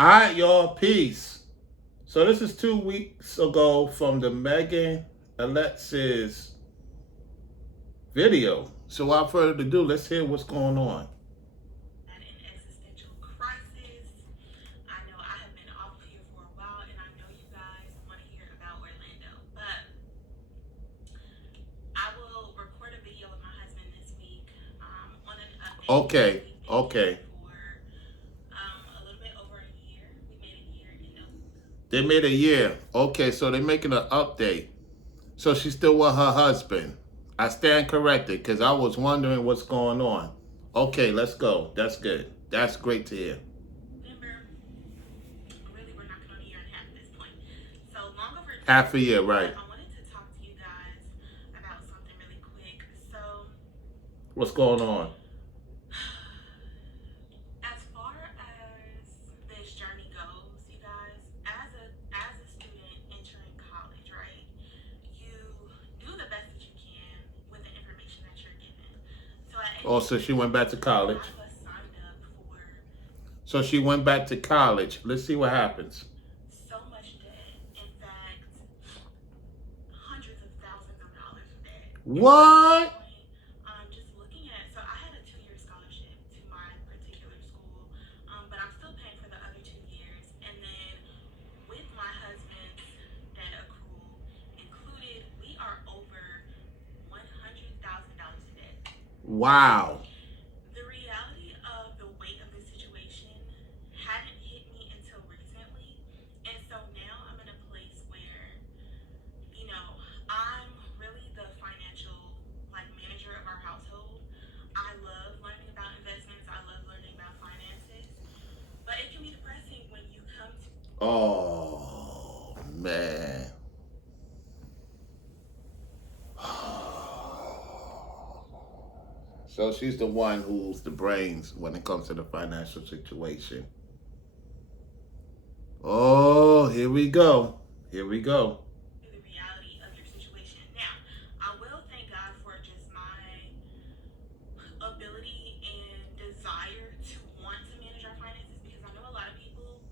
All right, y'all. Peace. So this is 2 weeks ago from the Megan Alexis video. So without further ado, let's hear what's going on. An existential crisis. I know I have been off here for a while, and I know you guys want to hear about Orlando, but I will record a video with my husband this week on an update because Okay, we've been together okay. for a little bit over a year. We made a year in They made a year. Okay, so they're making an update. So she's still with her husband. I stand corrected because I was wondering what's going on. Okay, let's go. That's good. That's great to hear. November. Really, we're knocking on a year and a half at this point. So long overdue. Half a year, right? But I wanted to talk to you guys about something really quick. So What's going on? as far as this journey goes, you guys, as a student entering college, right? You do the best that you can with the information that you're given. So at Oh, age so she went back to 22, a lot college. of us signed up for So she went back to college. Let's see what happens. so much debt. In fact, hundreds of thousands of dollars of debt. And so at this What? point, just looking at, so I had a 2 year scholarship to my particular school, but I'm still paying for the other 2 years. And then with my husband's debt accrual included, we are over $100,000 in debt. Wow. The reality of the weight of the situation hadn't hit me until recently. And so now I'm in a place where, you know, I'm really the financial like manager of our household. I love learning about investments. I love learning about finances. But it can be depressing when you come to Oh, man. So she's the one who's the brains when it comes to the financial situation. Oh, here we go. Here we go. the reality of your situation. Now, I will thank God for just my ability and desire to want to manage our finances because I know a lot of people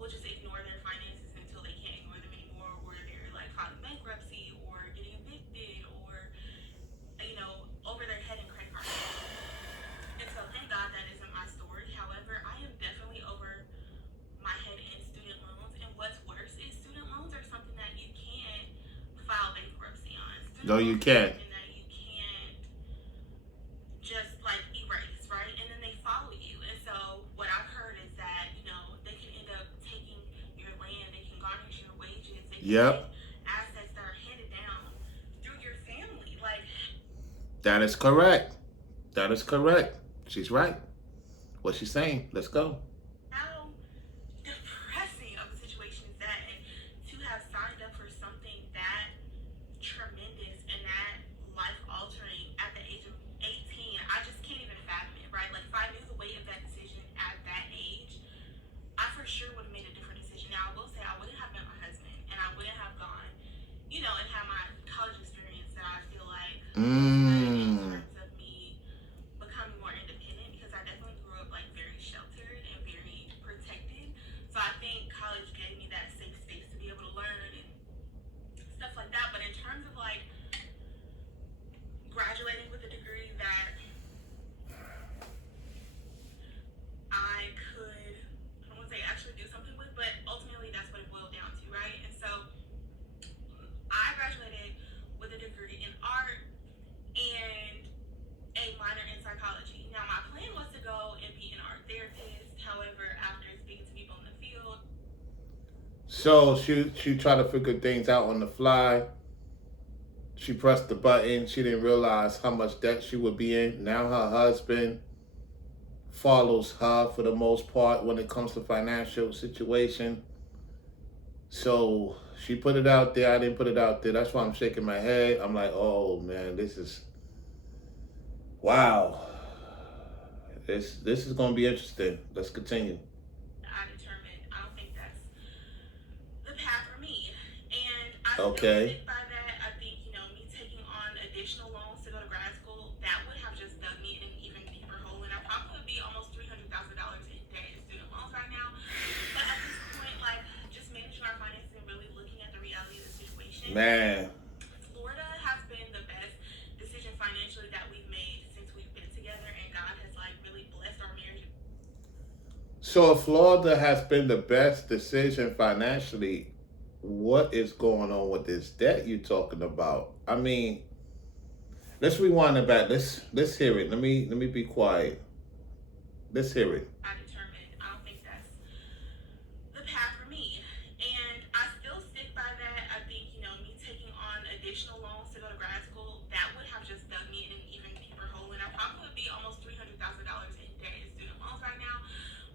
will just ignore their finances until they can't ignore them anymore, or they're like filing bankruptcy or getting evicted or, you know, over their head in credit card debt. And so thank God that isn't my story. However, I am definitely over my head in student loans. And what's worse is student loans are something that you can't file bankruptcy on. No, Student you loans are can't. something that you can't just like erase, right? And then they follow you. And so what I've heard is that, you know, they can end up taking your land, they can garnish your wages, they can take Yep, assets that are handed down through your family. Like, that is correct. That is correct. She's right. What she's saying. Let's go. how depressing of a situation is that? And to have signed up for something that tremendous and that life altering at the age of 18, I just can't even fathom it, right? Like, if I knew the weight of that decision at that age, I for sure would have made a different decision. Now, I will say I wouldn't have met my husband and I wouldn't have gone, you know, and had my college experience that I feel like was good in Mmm. terms of me becoming more independent because I definitely grew up like very sheltered and very protected. So I think college gave me that safe space to be able to learn and stuff like that. But in terms of like graduating with a degree that I could, I don't want to say actually do something with, but ultimately that's what it boiled down to, right? And so I graduated with a degree in art and a minor in psychology. Now, my plan was to go and be an art therapist. However, after speaking to people in the field, So she tried to figure things out on the fly. She pressed the button. She didn't realize how much debt she would be in. Now her husband follows her for the most part when it comes to financial situation. So she put it out there. I didn't put it out there. That's why I'm shaking my head. I'm like, oh man, this is wow. This is gonna be interesting. Let's continue. I determined I don't think that's the path for me. And I still Okay. stick by that. I think, you know, me taking on additional loans to go to grad school, that would have just dug me in an even deeper hole. And I probably would be almost $300,000 in debt in student loans right now. But at Man. Florida has been the best decision financially that we've made since we've been together, and God has like really blessed our marriage. So if Florida has been the best decision financially, what is going on with this debt you talking about? I mean, let's rewind it back. Let's hear it. Let me be quiet. Let's hear it. I determined I don't think that's the path for me. And I still stick by that. I think, me taking on additional loans to go to grad school, that would have just dug me in an even deeper hole. And I probably would be almost $300,000 in debt in student loans right now.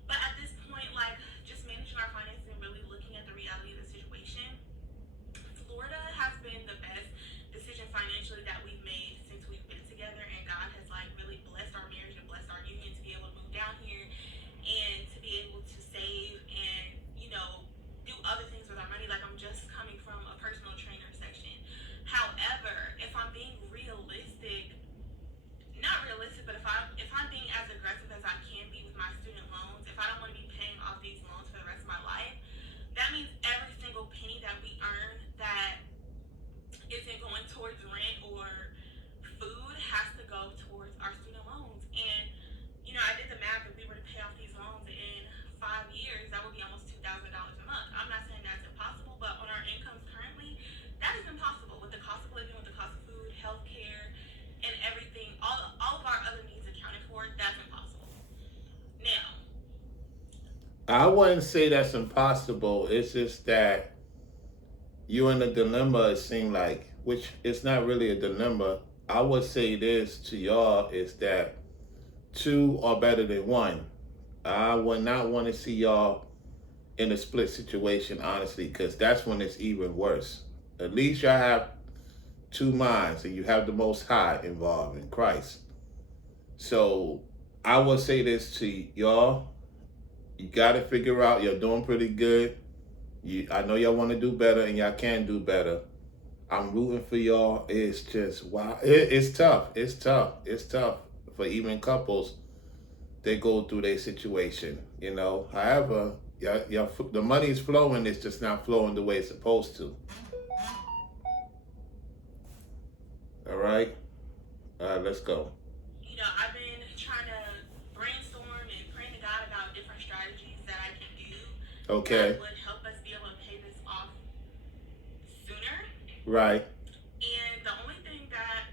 But at this point, like, just managing our finances and really looking at the reality of the situation, Florida has been the best decision financially that we've made since we've been together. And God has, like, really blessed our marriage and blessed our union to be able to move down here and to be able to save and, do other things with our money. Like, I'm just coming from a personal trainer section. However, if I'm being realistic, not realistic, but if I'm being as aggressive as I can be with my student loans, if I don't want to be paying off these loans for the rest of my life, that means every single penny that we earn that isn't going towards rent or food has to go towards our student loans. And I did the math. If we were to pay off these loans in 5 years, that would be almost $2,000 a month. I'm not saying that's impossible, but on our incomes currently, that is impossible with the cost of living, with the cost of food, healthcare, and everything. All of our other needs accounted for. That's impossible. Now, I wouldn't say that's impossible. It's just that you're in a dilemma, it seemed like, which it's not really a dilemma. I would say this to y'all is that two are better than one. I would not want to see y'all in a split situation, honestly, because that's when it's even worse. At least y'all have two minds and you have the Most High involved in Christ. So I would say this to y'all. You got to figure out you're doing pretty good. I know y'all want to do better and y'all can do better. I'm rooting for y'all. It's just, wow. It's tough. It's tough. It's tough for even couples that go through their situation, However, the money's flowing. It's just not flowing the way it's supposed to. All right? Let's go. I've been trying to brainstorm and praying to God about different strategies that I can do Okay. that would help us be able to pay this off sooner. Right. And the only thing that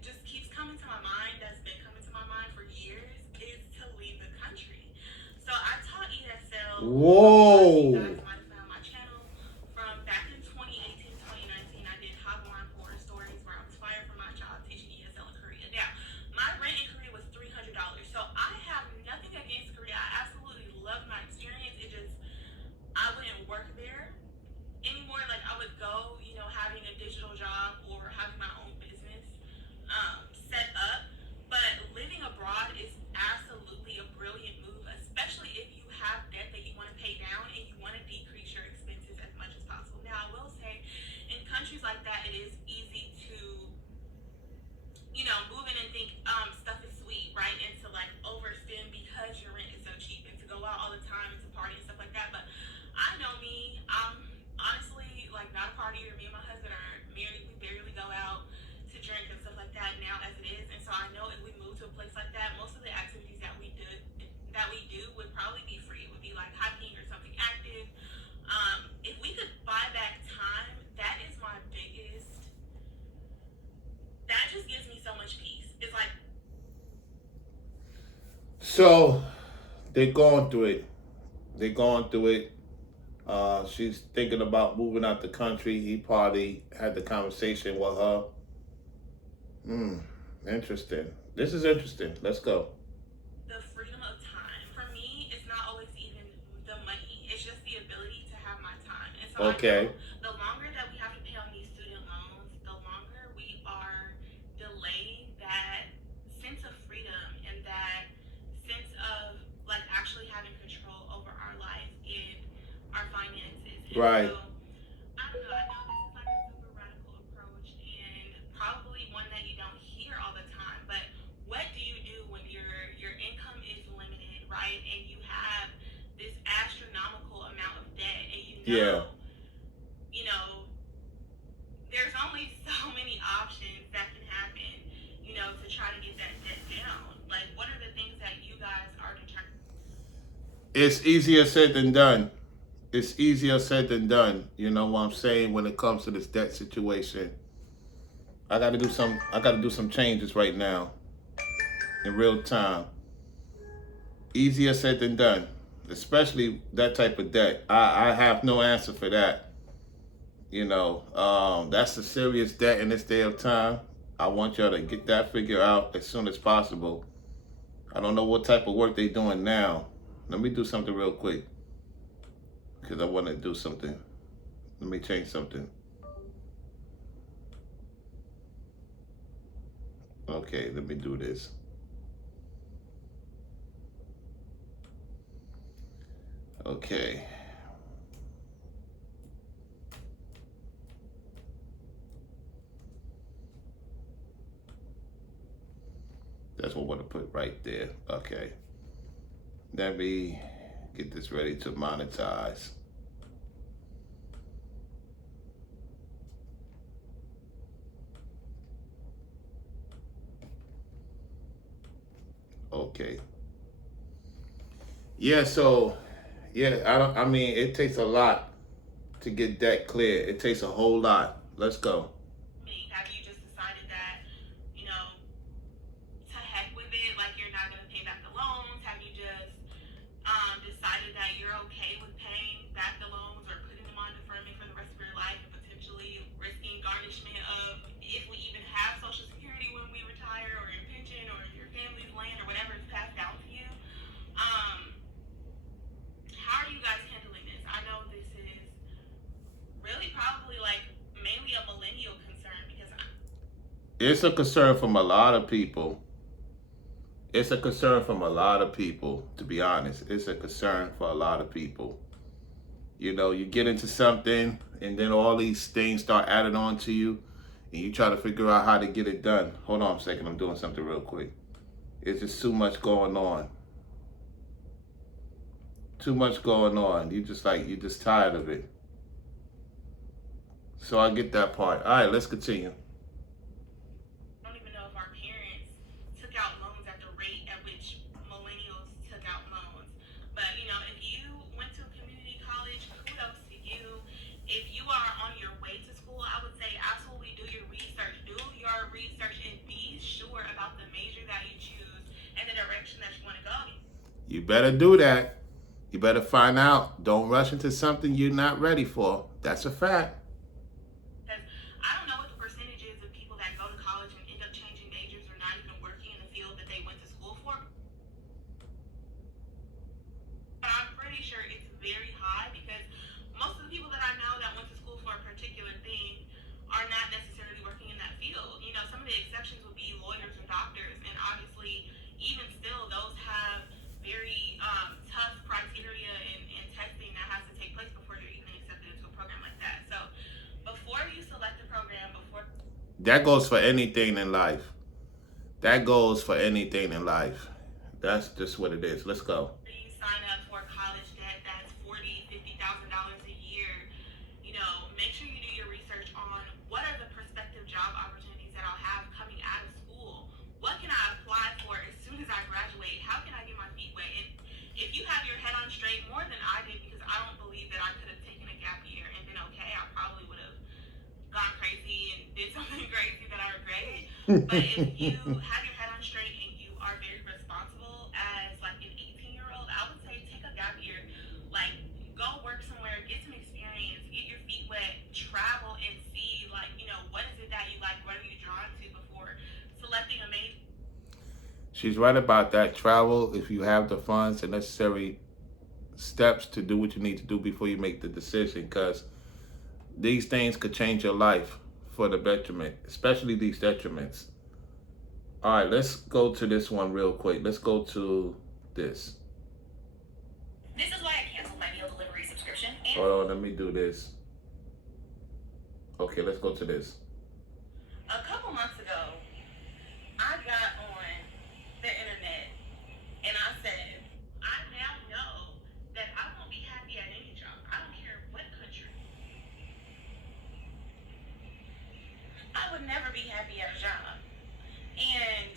just keeps coming to my mind, that's been coming to my mind for years, is to leave the country. So I taught ESL. Whoa. You guys might have found my channel. From back in 2018, 2019, I did Hotline Horror Stories where I was fired from my job teaching ESL in Korea. Now, my rent in Korea was $300. So I have nothing against Korea. I absolutely love my experience. It just, I wouldn't work there anymore. Like, I would go, having a digital job or having my own business set up. But living abroad is absolutely a brilliant move, especially if you have debt that you want to pay down and you want to decrease your expenses as much as possible. Now, I will say, in countries like that, it is easy to, move in and think stuff is sweet, right? And to, like, overspend because your rent is so cheap and to go out all the time and to party and stuff like that. But I know me, I'm honestly, like, not a partier. Me and my husband are married. We barely go out to drink and stuff like that now as it is. And so I know if we move to a place like that, most of the activities that we do would probably be free. It would be like hiking or something active. If we could buy back time, that is my biggest. That just gives me so much peace. It's like. So they're going through it. She's thinking about moving out the country. He probably had the conversation with her. Interesting. This is interesting. Let's go. The freedom of time. For me, it's not always even the money. It's just the ability to have my time. And so Okay. I know the longer that we have to pay on these student loans, the longer we are delaying that sense of freedom and that sense of, like, actually having control over our life and our finances. And Right. so, I don't know. I know this is like a super radical approach and probably one that you don't hear all the time. But what do you do when your income is limited, right? And you have this astronomical amount of debt, and Yeah. It's easier said than done. It's easier said than done. You know what I'm saying when it comes to this debt situation. I gotta do some changes right now in real time. Easier said than done. Especially that type of debt. I have no answer for that. That's a serious debt in this day of time. I want y'all to get that figure out as soon as possible. I don't know what type of work they doing now. Let me do something real quick because I want to do something. Let me change something. Okay, let me do this. Okay. That's what I want to put right there. Okay. Let me get this ready to monetize. Okay. Yeah, so I mean it takes a lot to get that clear. It takes a whole lot. Let's go. Have you just decided that, you know, to heck with it, like you're not going to pay back the loans? Have you just decided that you're okay with paying back the loans or putting them on deferment for the rest of your life and potentially risking garnishment of, if we even have Social Security when we retire, or your pension, or your family's land, or whatever is passed down to you? How are you guys handling this? I know this is really probably like mainly a millennial concern because It's a concern from a lot of people. It's a concern from a lot of people, to be honest. It's a concern for a lot of people. You get into something and then all these things start added on to you and you try to figure out how to get it done. Hold on a second, I'm doing something real quick. It's just too much going on. Too much going on. You're just tired of it. So I get that part. All right, let's continue. I don't even know if our parents took out loans at the rate at which millennials took out loans. But if you went to community college, kudos to you. If you are on your way to school, I would say absolutely do your research. Do your research and be sure about the major that you choose and the direction that you want to go. You better do that. You better find out. Don't rush into something you're not ready for. That's a fact. Because I don't know what the percentage is of people that go to college and end up changing majors or not even working in the field that they went to school for. But I'm pretty sure it's very high because most of the people that I know that went to school for a particular thing are not necessarily working in that field. Some of the exceptions would be lawyers or doctors, and obviously, even still, those have very tough criteria and testing that has to take place before you're even accepted into a program like that. So, before you select a program, that goes for anything in life. That goes for anything in life. That's just what it is. Let's go. you sign up for college debt that's $40,000, $50,000 a year, make sure you do your research on what are the prospective job opportunities that I'll have coming out of school. What can I apply for as soon as I graduate? How can I get my feet wet? And if you have your head on straight more than I did, because I don't believe that I could have taken a gap year and been okay, I probably would have gone crazy and did something crazy that I regretted. But if you have your head on straight and you are very responsible as like an 18-year-old, I would say take a gap year. Like, go work somewhere, get some experience, get your feet wet, travel and see, like, what is it that you like, what are you drawn to before selecting a major. She's right about that. Travel if you have the funds and necessary steps to do what you need to do before you make the decision, because these things could change your life for the betterment, especially these detriments. All right, let's go to this one real quick. Let's go to this. This is why I canceled my meal delivery subscription. Hold on, let me do this. Okay, let's go to this. A couple months ago, I got on the internet and I said, I now know that I won't be happy at any job. I don't care what country. I would never be happy at a job. And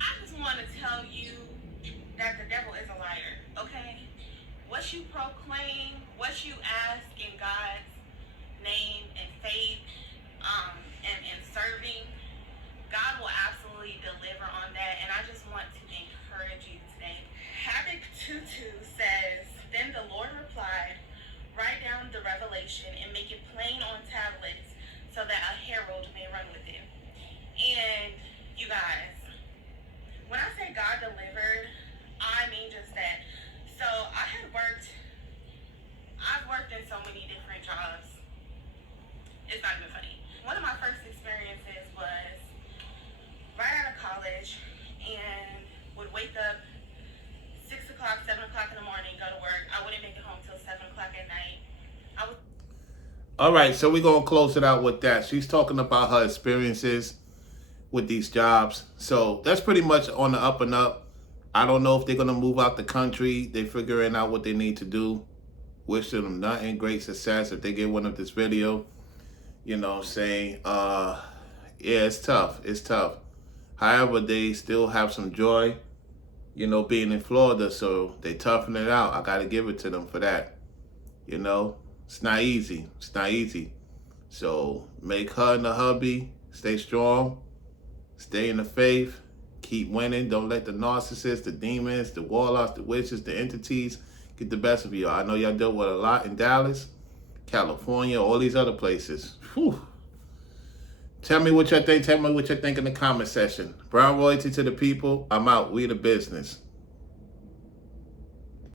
I just want to tell you that the devil is a liar, okay? what you proclaim, what you ask in God's name and faith, and serving, God will absolutely deliver on that. And I just want to encourage you today. Habakkuk 2:2 says, "Then the Lord replied, write down the revelation and make it plain on tablets so that a herald may run with it." And you guys, when I say God delivered, I mean just that. So I've worked in so many different jobs. It's not even funny. One of my first experiences was right out of college and would wake up 6 o'clock, 7 o'clock in the morning, go to work. I wouldn't make it home till 7 o'clock at night. All right, so we're going to close it out with that. She's talking about her experiences with these jobs. So that's pretty much on the up and up. I don't know if they're going to move out the country. They're figuring out what they need to do. Wishing them nothing great success if they get one of this video. You know, saying, yeah, it's tough. It's tough. However, they still have some joy, you know, being in Florida. So they toughen it out. I got to give it to them for that. You know, it's not easy. It's not easy. So make her and the hubby stay strong. Stay in the faith. Keep winning. Don't let the narcissists, the demons, the warlocks, the witches, the entities get the best of you. I know y'all dealt with a lot in Dallas, California, all these other places. Whew. Tell me what you think. Tell me what you think in the comment section. Brown Royalty to the people. I'm out. We the business.